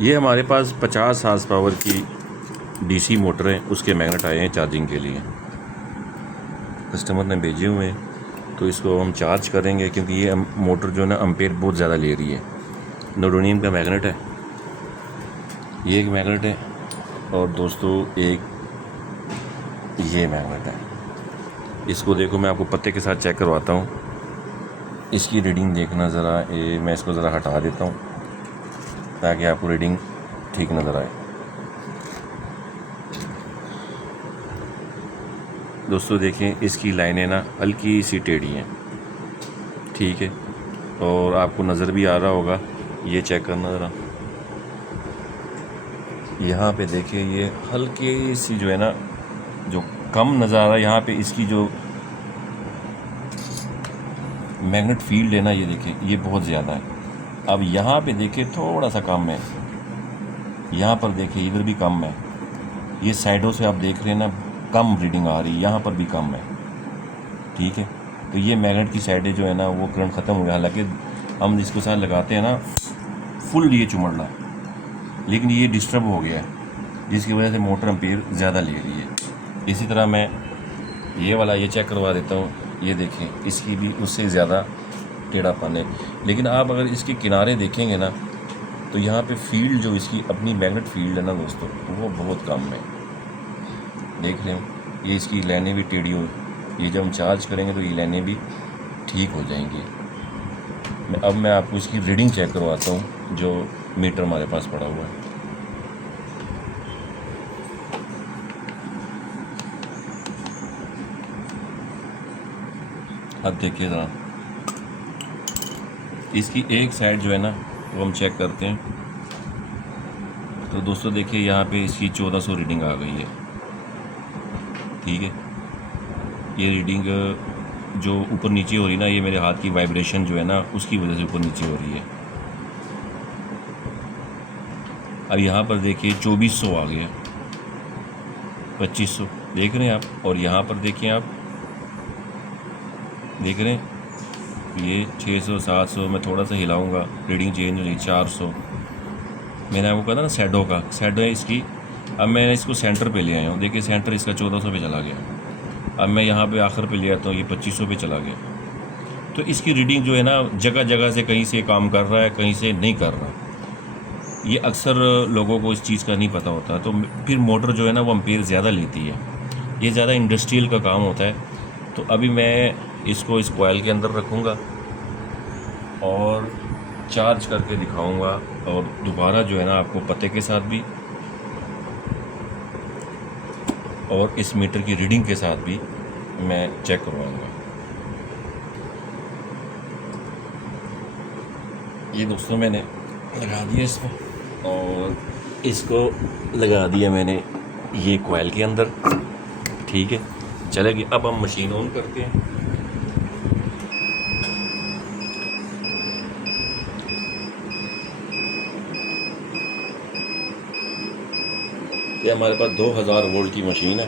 ये हमारे पास 50 horse power की डीसी मोटर है, उसके मैग्नेट आए हैं चार्जिंग के लिए, कस्टमर ने भेजे हुए हैं। तो इसको हम चार्ज करेंगे क्योंकि ये मोटर जो है ना अम्पेयर बहुत ज़्यादा ले रही है। नोडोनियम का मैग्नेट है, ये एक मैग्नेट है, और दोस्तों एक ये मैग्नेट है। इसको देखो, मैं आपको पत्ते के साथ चेक करवाता हूँ। इसकी रीडिंग देखना ज़रा, मैं इसको ज़रा हटा देता हूँ ताकि आपको रीडिंग ठीक नज़र आए। दोस्तों देखें, इसकी लाइनें ना हल्की सी टेढ़ी हैं, ठीक है, और आपको नज़र भी आ रहा होगा। ये चेक करना ज़रा, यहाँ पे देखिए, ये हल्की सी जो है ना, जो कम नज़र आ रहा है यहाँ पे, इसकी जो मैग्नेट फील्ड है ना, ये देखिए ये बहुत ज़्यादा है। अब यहाँ पे देखिए थोड़ा सा कम है, यहाँ पर देखिए इधर भी कम है। ये साइडों से आप देख रहे हैं ना, कम रीडिंग आ रही है, यहाँ पर भी कम है, ठीक है। तो ये मैग्नेट की साइडें जो है ना, वो करंट ख़त्म हो गया। हालांकि हम इसको साथ लगाते हैं ना, फुल ये चुमड़ रहा है, लेकिन ये डिस्टर्ब हो गया है, जिसकी वजह से मोटर एम्पीयर ज़्यादा ले रही है। इसी तरह मैं ये वाला ये चेक करवा देता हूँ। ये देखें, इसकी भी उससे ज़्यादा टेढ़ापन है। लेकिन आप अगर इसके किनारे देखेंगे ना, तो यहाँ पे फील्ड जो इसकी अपनी मैग्नेट फील्ड है ना दोस्तों, वो बहुत कम है। देख रहे हो, ये इसकी लाइनें भी टेढ़ी हो, ये जब हम चार्ज करेंगे तो ये लाइनें भी ठीक हो जाएंगी। अब मैं आपको इसकी रीडिंग चेक करवाता हूँ, जो मीटर हमारे पास पड़ा हुआ है। अब देखिए ज़रा, इसकी एक साइड जो है ना, वो हम चेक करते हैं। तो दोस्तों देखिए, यहाँ पे इसकी 1400 रीडिंग आ गई है, ठीक है। ये रीडिंग जो ऊपर नीचे हो रही है ना, ये मेरे हाथ की वाइब्रेशन जो है ना, उसकी वजह से ऊपर नीचे हो रही है। अब यहाँ पर देखिए 2400 आ गया, 2500 देख रहे हैं आप। और यहाँ पर देखिए, आप देख रहे हैं, ये 600 700, मैं थोड़ा सा हिलाऊंगा, रीडिंग चेंज हो जाएगी 400। मैंने आपको कहा था ना शैडो का, शैडो है इसकी। अब मैं इसको सेंटर पे ले आया हूँ, देखिए सेंटर इसका 1400 पे चला गया। अब मैं यहाँ पे आखिर पे ले आता हूँ, ये 2500 पे चला गया। तो इसकी रीडिंग जो है ना, जगह जगह से कहीं से काम कर रहा है, कहीं से नहीं कर रहा। ये अक्सर लोगों को इस चीज़ का नहीं पता होता, तो फिर मोटर जो है ना, वो अम्पेयर ज़्यादा लेती है। ये ज़्यादा इंडस्ट्रियल का काम होता है। तो अभी मैं इसको इस कॉइल के अंदर रखूँगा और चार्ज करके दिखाऊंगा, और दोबारा जो है ना, आपको पते के साथ भी और इस मीटर की रीडिंग के साथ भी मैं चेक करवाऊंगा। ये दोस्तों मैंने लगा दिया इसको, और इसको लगा दिया मैंने ये कॉइल के अंदर, ठीक है। चलेगी। अब हम मशीन ऑन करते हैं। ये हमारे पास 2000 वोल्ट की मशीन है।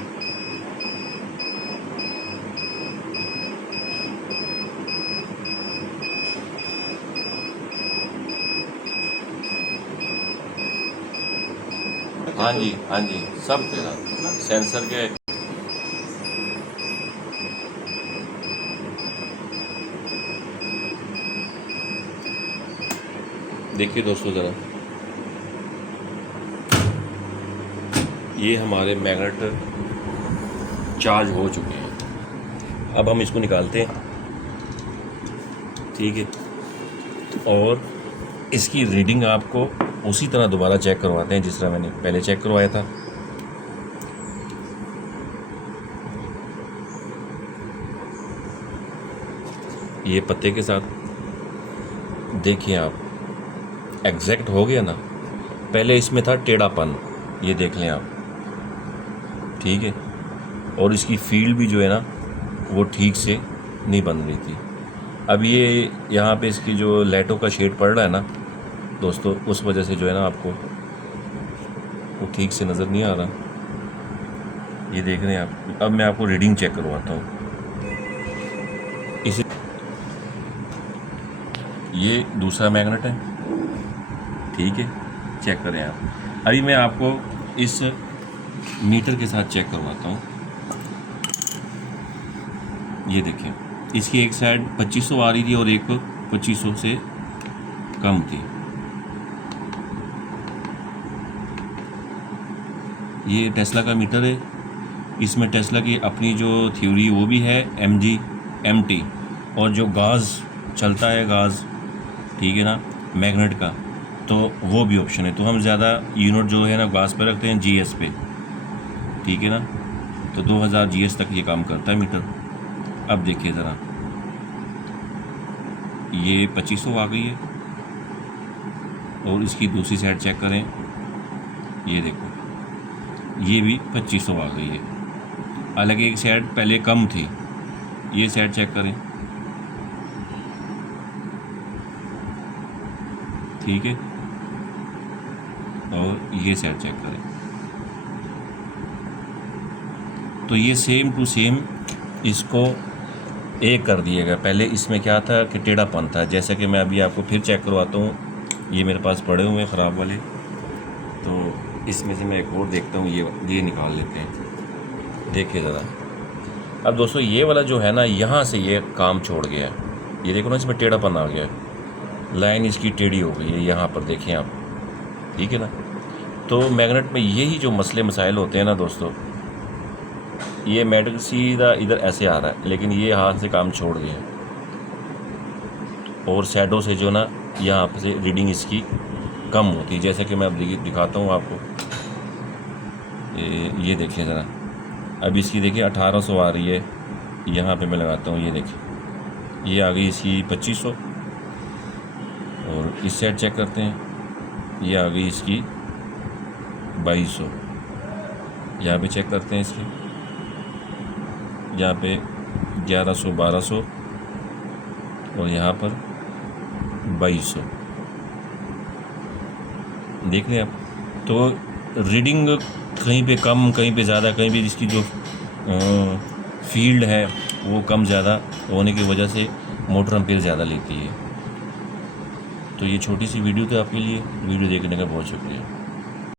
हाँ जी, हाँ जी, सब के साथ सेंसर के। देखिए दोस्तों ज़रा, ये हमारे मैग्नेट चार्ज हो चुके हैं। अब हम इसको निकालते हैं, ठीक है, और इसकी रीडिंग आपको उसी तरह दोबारा चेक करवाते हैं जिस तरह मैंने पहले चेक करवाया था। ये पत्ते के साथ देखिए आप, एग्जैक्ट हो गया ना। पहले इसमें था टेढ़ापन, ये देख लें आप, ठीक है। और इसकी फील्ड भी जो है ना, वो ठीक से नहीं बन रही थी। अब ये यहाँ पे इसकी जो लाइटों का शेड पड़ रहा है ना दोस्तों, उस वजह से जो है ना, आपको वो ठीक से नज़र नहीं आ रहा। ये देख रहे हैं आप। अब मैं आपको रीडिंग चेक करवाता हूँ। इसे, ये दूसरा मैग्नेट है, ठीक है। चेक करें आप। अभी मैं आपको इस मीटर के साथ चेक करवाता हूँ। ये देखिए, इसकी एक साइड 2500 आ रही थी और एक 2500 से कम थी। ये टेस्ला का मीटर है। इसमें टेस्ला की अपनी जो थ्योरी वो भी है, MG-MT, और जो गाज चलता है, गाज, ठीक है ना, मैग्नेट का, तो वो भी ऑप्शन है। तो हम ज़्यादा यूनिट जो है ना गाज पे रखते हैं, GS पे, ठीक है ना। तो 2000 GS तक ये काम करता है मीटर। अब देखिए ज़रा, ये 2500 आ गई है, और इसकी दूसरी साइड चेक करें, ये देखो, ये भी 2500 आ गई है। हालांकि एक साइड पहले कम थी। ये साइड चेक करें, ठीक है, और ये साइड चेक करें, तो ये सेम टू सेम इसको एक कर दिएगा। पहले इसमें क्या था कि टेढ़ापन था, जैसा कि मैं अभी आपको फिर चेक करवाता हूँ। ये मेरे पास पड़े हुए हैं ख़राब वाले, तो इसमें से मैं एक और देखता हूँ। ये निकाल लेते हैं, देखिए ज़रा। अब दोस्तों ये वाला जो है ना, यहाँ से ये काम छोड़ गया है। ये देखो ना, इसमें टेढ़ापन आ गया है, लाइन इसकी टेढ़ी हो गई है, यहाँ पर देखें आप, ठीक है ना। तो मैग्नेट में यही जो मसले मसाइल होते हैं ना दोस्तों, ये मैग्नेट सीधा इधर ऐसे आ रहा है, लेकिन ये हाथ से काम छोड़ गया है, और शैडो से जो ना यहाँ से रीडिंग इसकी कम होती है। जैसे कि मैं अब दिखाता हूँ आपको। ये देखिए ज़रा, अब इसकी देखिए 1800 आ रही है। यहाँ पे मैं लगाता हूँ, ये देखिए, ये आ गई इसकी 2500। और इस साइड चेक करते हैं, ये आ गई इसकी 2200। यहाँ पे चेक करते हैं इसकी, यहाँ पे 1100, 1200, और यहाँ पर 2200। देख रहे हैं आप। तो रीडिंग कहीं पे कम, कहीं पे ज़्यादा, कहीं पे इसकी जो फील्ड है वो कम ज़्यादा होने की वजह से मोटर एम्पीयर ज़्यादा लेती है। तो ये छोटी सी वीडियो थी आपके लिए। वीडियो देखने का बहुत शुक्रिया।